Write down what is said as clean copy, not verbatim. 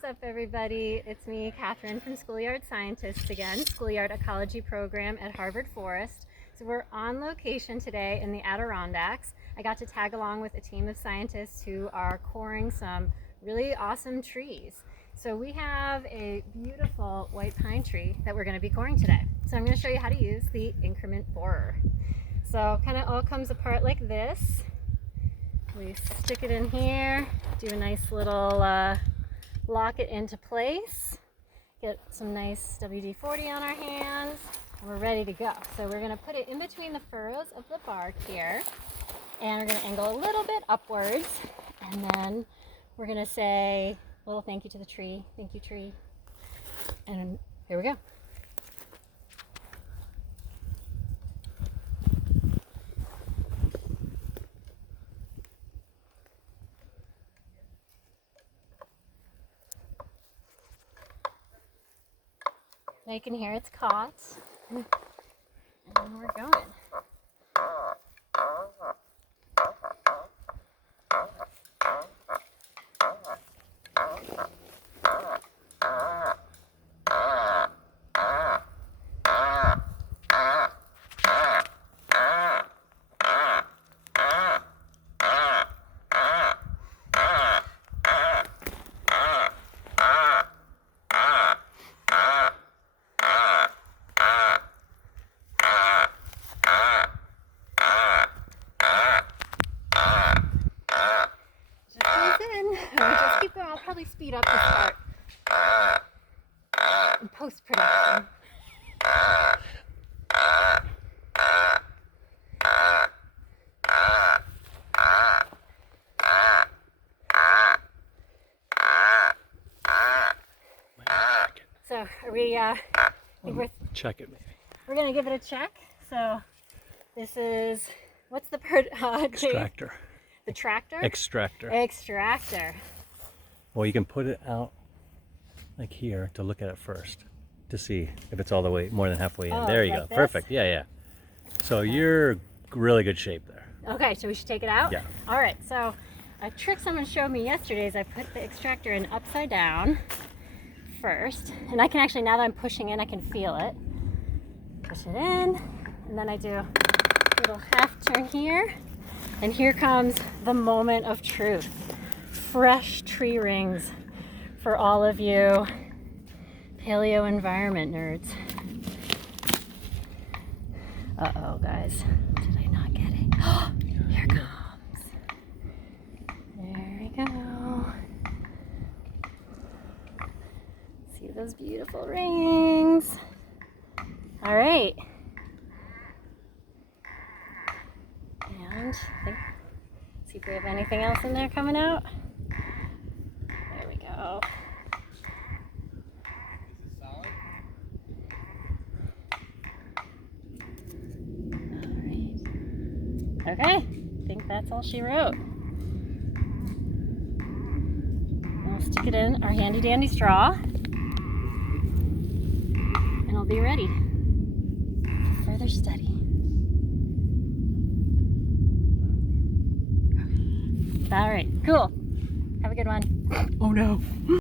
What's up, everybody? It's me, Catherine, from Schoolyard Scientists again, Schoolyard Ecology Program at Harvard Forest. So we're on location today in the Adirondacks. I got to tag along with a team of scientists who are coring some really awesome trees. So we have a beautiful white pine tree that we're going to be coring today. So I'm going to show you how to use the increment borer. So kind of all comes apart like this. We stick it in here, do a nice little lock it into place, get some nice WD-40 on our hands, and we're ready to go. So we're going to put it in between the furrows of the bark here, and we're going to angle a little bit upwards, and then we're going to say a little thank you to the tree. Thank you, tree. And here we go. Now you can hear it's caught, and we're going. Just keep going. I'll probably speed up the start in post-production. So are we, I think we're... Check it maybe. We're going to give it a check. So this is, what's the bird? Extractor. The tractor? Extractor. Extractor. Well, you can put it out like here to look at it first to see if it's all the way, more than halfway in. Oh, there you like go. this? Perfect. Yeah, yeah. So you're really good shape there. Okay, so we should take it out? Yeah. All right, so a trick someone showed me yesterday is I put the extractor in upside down first. And I can actually, now that I'm pushing in, I can feel it. Push it in, and then I do a little half turn here. And here comes the moment of truth. Fresh tree rings for all of you paleoenvironment nerds. Uh-oh, guys. Did I not get it? Oh, here it comes. There we go. See those beautiful rings? All right. And see if we have anything else in there coming out. There we go. All right. Okay, I think that's all she wrote. And we'll stick it in our handy dandy straw, and I'll be ready for further study. All right, cool. Have a good one. Oh no.